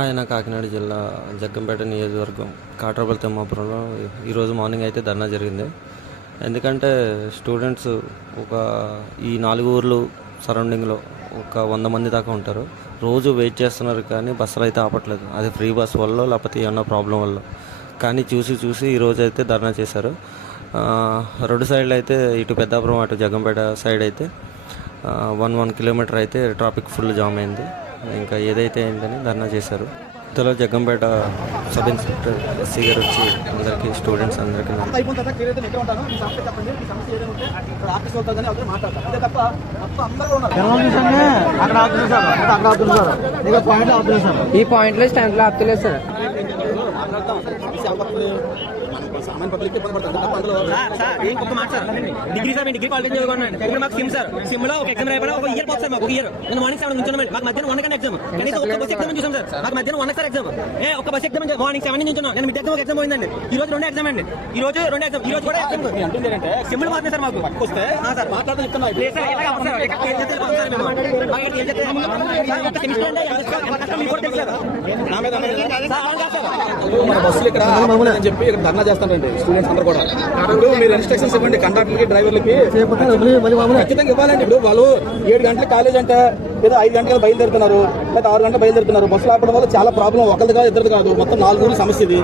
ఆయన కాకినాడ జిల్లా జగ్గంపేట నియోజకవర్గం కాట్రాపల్లి తిమ్మాపురంలో ఈరోజు మార్నింగ్ అయితే ధర్నా జరిగింది. ఎందుకంటే స్టూడెంట్స్ ఒక ఈ 4 ఊర్లు సరౌండింగ్లో ఒక 100 మంది దాకా ఉంటారు. రోజు వెయిట్ చేస్తున్నారు కానీ బస్సులు అయితే ఆపట్లేదు. అది ఫ్రీ బస్ వల్ల లేకపోతే ఏమన్నా ప్రాబ్లం వల్ల. కానీ చూసి ఈరోజు అయితే ధర్నా చేశారు. 2 సైడ్లు అయితే ఇటు పెద్దాపురం అటు జగ్గంపేట సైడ్ అయితే 1 కిలోమీటర్ అయితే ట్రాఫిక్ ఫుల్ జామ్ అయింది. ఇంకా ఏదైతే అయిందని ధర్నా చేశారు. ఇంతలో జగ్గంపేట సబ్ ఇన్స్పెక్టర్ ఎస్సీ గారు వచ్చి అందరికీ స్టూడెంట్స్ అందరికీ ఈ పాయింట్లో స్టాండ్లో ఆపుతలేదు సార్. సామాన్య పబ్లిక్ ఇబ్బంది పడుతుంది తప్ప అందులో ఇంకొక మాట sir. Degree sir, degree college చదువుకున్నాను. మాకు సిమ్ సార్, సిమ్ లో ఒక ఎగ్జామ్ అయిపోయినా ఒక ఇయర్ పోతుంది సార్. మాకు ఒక ఇయర్ నేను మార్నింగ్ 7 నుంచి ఉన్నాను. మాకు మధ్యాహ్నం 1 ఎగ్జామ్, కనీసం ఒక బస్ ఎగ్జామ్ చూసాం సార్. మాకు మధ్యాహ్నం 1 సార్ ఎగ్జామ్, ఒక బస్ ఎగ్జామ్ మార్నింగ్ 7 నుంచి ఉన్నాను. నేను మిడ్ ఎగ్జామ్ ఒక ఎగ్జామ్ పోయిందండి. ఈ రోజు 2 ఎగ్జామ్ అండి. ఈ రోజు 2 ఎగ్జామ్, ఈ రోజు కూడా ఎగ్జామ్ అంటుందంటే సిమ్లు మాత్రమే సార్. మాకు వస్తే సార్ మాట్లాడుతూ చెప్తున్నా బస్సులు ఇక్కడ అని చెప్పి ఇక్కడ ధర్నా చేస్తానండి స్టూడెంట్స్ అందరూ కూడా. ఇప్పుడు మీరు ఇన్స్ట్రక్షన్స్ ఇవ్వండి కండక్టర్లకి, డ్రైవర్లకి ఖచ్చితంగా ఇవ్వాలండి. ఇప్పుడు వాళ్ళు 7 గంటలకు కాలేజ్ అంటే ఏదో 5 గంటలకు బయలుదేరుతున్నారు, లేదా 6 గంటలకు బయలుదేరుతున్నారు. బస్సులు ఆపడం వల్ల చాలా ప్రాబ్లం. ఒకరిది కాదు, ఇద్దరిది కాదు, మొత్తం 4 ఊర్ల సమస్య ఇది.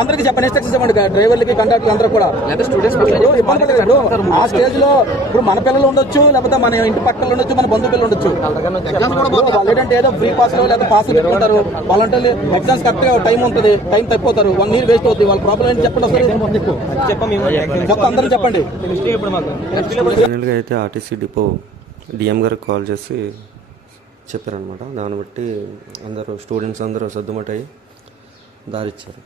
అందరికీ చెప్పండి, ఇన్స్ట్రక్షన్స్ ఇవ్వండి డ్రైవర్లకి, కండక్టర్లు అందరూ కూడా. ఇబ్బంది పడలేదు. ఆ స్టేజ్ లో ఇప్పుడు మన పిల్లలు ఉండొచ్చు, లేకపోతే మన ఇంటి పక్కన ఉండొచ్చు, మన బంధు పిల్లలు ఉండొచ్చు. వాళ్ళు ఏంటంటే ఏదో ఫ్రీ పాస్ లో లేదా పాస్ పెట్టుకుంటారు. వాళ్ళంటే ఎగ్జామ్స్ కరెక్ట్ గా టైం ఉంటుంది, టైం తప్పిపోతారు, 1 ఇయర్ వేస్ట్ అవుతుంది. వాళ్ళ ప్రాబ్లం ఏంటి చెప్పండి ఒకసారి. అందరూ చెప్పండి. ఫైనల్గా అయితే ఆర్టీసీ డిపో డిఎం గారికి కాల్ చేసి చెప్పారనమాట. దాన్ని బట్టి అందరూ స్టూడెంట్స్ అందరూ సర్దుమటై దారిచ్చారు.